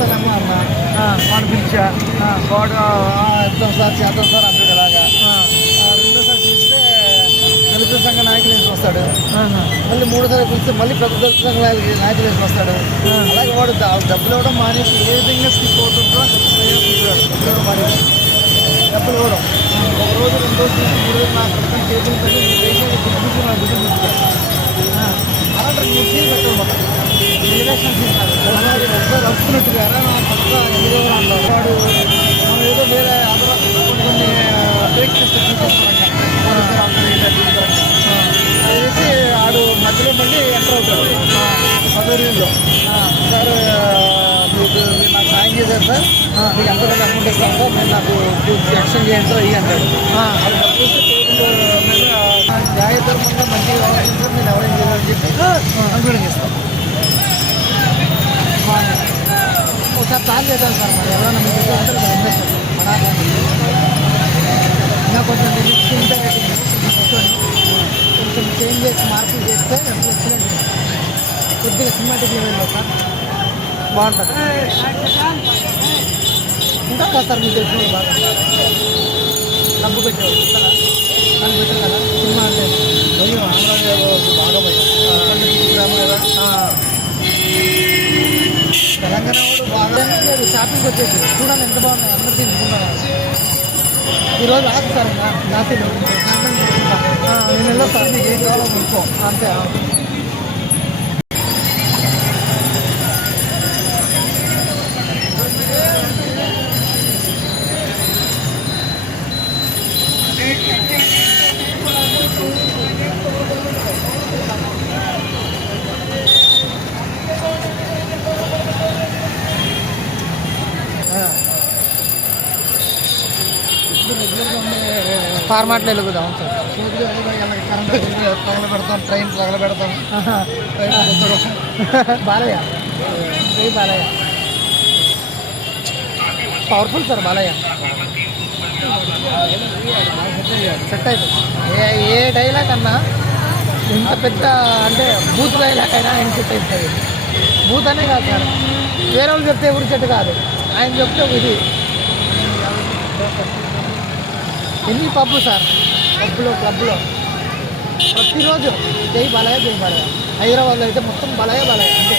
చేస్తానమ్మా అన్న వాడు పిలిచా. వాడు సార్ చేద్దాం సార్ అంటాడు ఆ, రెండోసారి పిలిస్తే దళిత సంఘ నాయకులు వేసి వస్తాడు. మళ్ళీ మూడోసారి పిలిస్తే మళ్ళీ పెద్ద దళిత సంఘ నాయకులు వేసి వస్తాడు. అలాగే వాడు డబ్బులు ఇవ్వడం మానేసి ఏ విధంగా స్కిప్ అవుతుందో డబ్బులు మానేసి డబ్బులు ఇవ్వడం ఒక రోజు రెండు రోజులు మూడు రోజులు నాకు పక్కన టేబుల్ పెట్టి వేసేది గుర్తించి నా బిడ్డ ఆ, అలాంటి ముఖ్యం పెట్టడం మొత్తం రిలేషన్షిప్ కాదు. ఒకసారి వాడు మనం ఏదో వేరే అదర్ కొన్ని కొన్ని ఫేక్ చేస్తే అది వేసి ఆడు మధ్యలో మళ్ళీ ఎంటర్ అవుతాడు. పదవీలో సార్ మీకు నాకు సాయం చేశారు సార్. మీకు ఎంత అమౌంట్ ఇస్తాను సార్. నేను నాకు ఎక్స్చేంజ్ చేయండి సార్ ఇవి అంటాడు. మంచిగా నేను చేయాలని చెప్పి అనుకోవడం చేస్తాను ప్లాన్ చేశాను సార్ మరి. ఎవరైనా మీకు అంటే మన ఇంకా కొంచెం నిలిచింటే తీసుకొని కొంచెం చేంజ్ చేసి మార్పులు చేస్తే కొద్దిగా సినిమాటిక్ లెవెల్లో సార్. బాగుంటుంది. ఇంకా సార్ మీకు తెలిసిన బాగా డబ్బు పెట్టేవాళ్ళు. షాపింగ్ వచ్చేసి చూడండి ఎంత బాగున్నాయి అందరు తీసుకున్నారు ఈరోజు ఆకు సార్ నేను వెళ్ళా సార్ మీకు ఏం కావాలో కొనుక్కో అంతే ఫార్మాట్లో వెలుగుదాం. సార్ తగల పెడతాం ట్రైన్ తగల పెడతాం బాలయ్య. జై Balayya? Powerful sir Balayya. Set అయిపోయింది ఏ ఏ డైలాగ్ అన్నా ఇంత పెద్ద అంటే బూత్ డైలాగ్ అయినా ఆయన సెట్ అవుతుంది బూత్ అనే కాదు సార్. వేరే వాళ్ళు చెప్తే ఎవరు సెట్ కాదు. ఆయన చెప్తే ఇది. ఎన్ని పబ్బు సార్? పబ్బులో క్లబ్లో? ప్రతిరోజు జై బలయ జై బలయ హైదరాబాద్లో అయితే మొత్తం బలయ బలయ అంతే.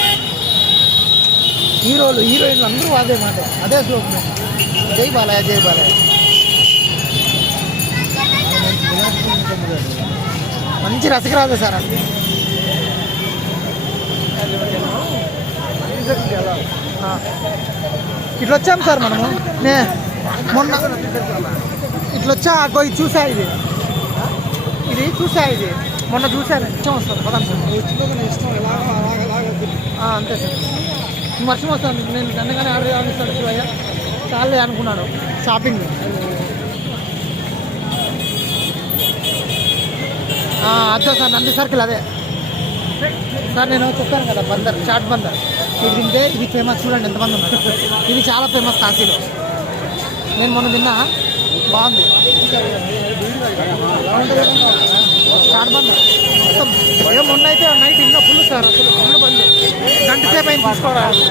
హీరోలు హీరోయిన్లు అందరూ అదే మాట. అదే శ్లోకం జై బాలయ జై బాలయ్య. మంచి రసకరాదు సార్ అది ఇట్లా వచ్చాము సార్ మనము. నే మొన్న ఇట్లా వచ్చా అగో ఇది చూసా ఇది. ఇది చూసా ఇది. మొన్న చూసాను ఇష్టం వస్తుంది పదాం సార్. ఇష్టం అంతే సార్. వర్షం వస్తుంది నేను అందుకని ఆర్డర్ ఆడిస్తాడు శివయ్య. చాలే అనుకున్నాడు షాపింగ్ అదే సార్ నంది సర్కిల్ అదే. సార్ నేను చెప్పాను కదా బందర్ చాట్ బందర్. ఇది తింటే ఇది ఫేమస్ చూడండి ఎంతమంది ఉన్నారు. ఇది చాలా ఫేమస్ కాశీలో. నేను మొన్న తిన్నా బాగుంది. చాట్ బందర్ మొత్తం ఏం ఉన్నైతే నైట్ ఇంకా ఫుల్ సార్ అసలు ఫుల్ బంద్ గంట సేపు అయింది తీసుకోవడానికి.